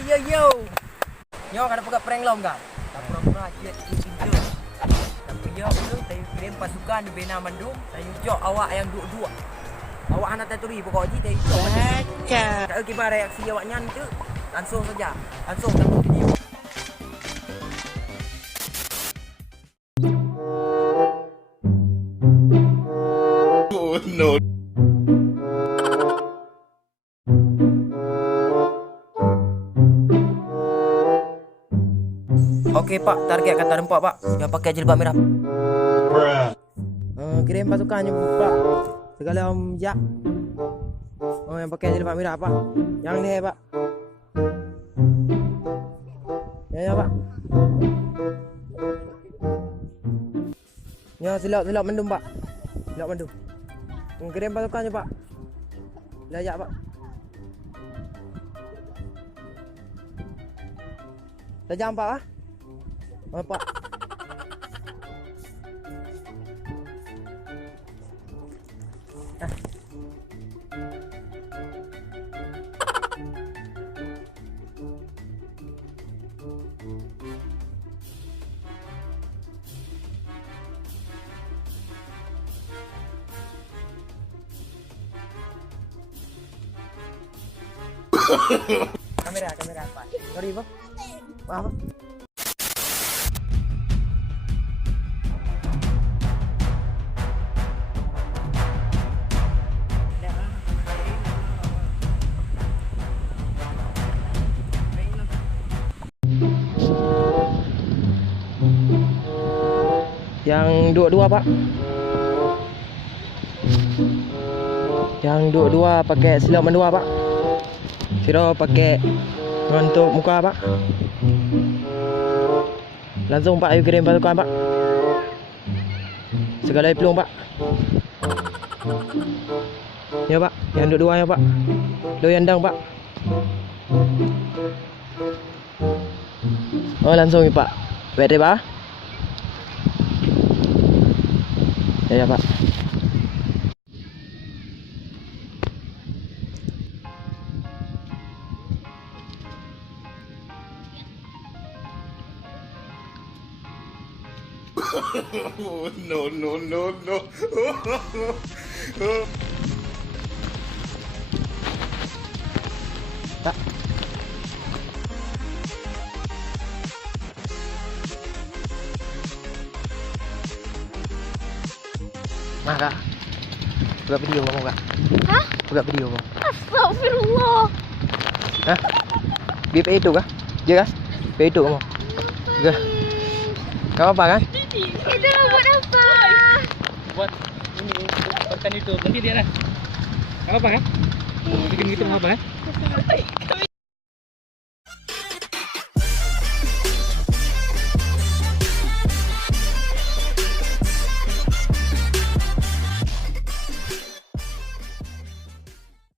Yo. Nyo kada pegat prank lom kan? Tak pura-pura dia tinju. Tapi yo belum saya kirim pasukan di Bena Mandum, saya ucok awak yang dua-dua. Awak anak taturi pokok ji saya ucok. Tak gimana reaksi awaknya tu? Langsung saja. Langsung dalam video. Oh no. Okey Pak, target kata rempak Pak. Yang pakai jilbab merah. Kirim pasukannya Pak. Segala om jak. Oh yang pakai jilbab merah Pak. Yang ni Pak. Ya Pak. Ya silap mendung Pak. Silap mendung. Kirim pasukannya Pak. Lajak Pak. Tajam Pak ah. Oh, Pak. Kamera Pak. Sorry Pak. Maaf Pak. Yang dua-dua Pak. Yang dua-dua pakai silap mendua Pak. Kira pakai untuk muka Pak. Langsung Pak ayo kirim pasukan Pak. Segala pelung Pak. Ya Pak, yang dua-dua ya Pak. Lo yandang Pak. Oh langsung ya Pak. Wait Pak. Ya Pak. Oh no. Tak. Nah Kak. Buka video kamu Kak. Hah? Buka video kamu. Astagfirullah. Hah? BIP itu kah? Ya kah? BIP itu kamu. Enggak. Kamu apa kan? Itu buat apa? Buat ini konten itu nanti dia lah. Apa kan? Bikin gitu apa kan?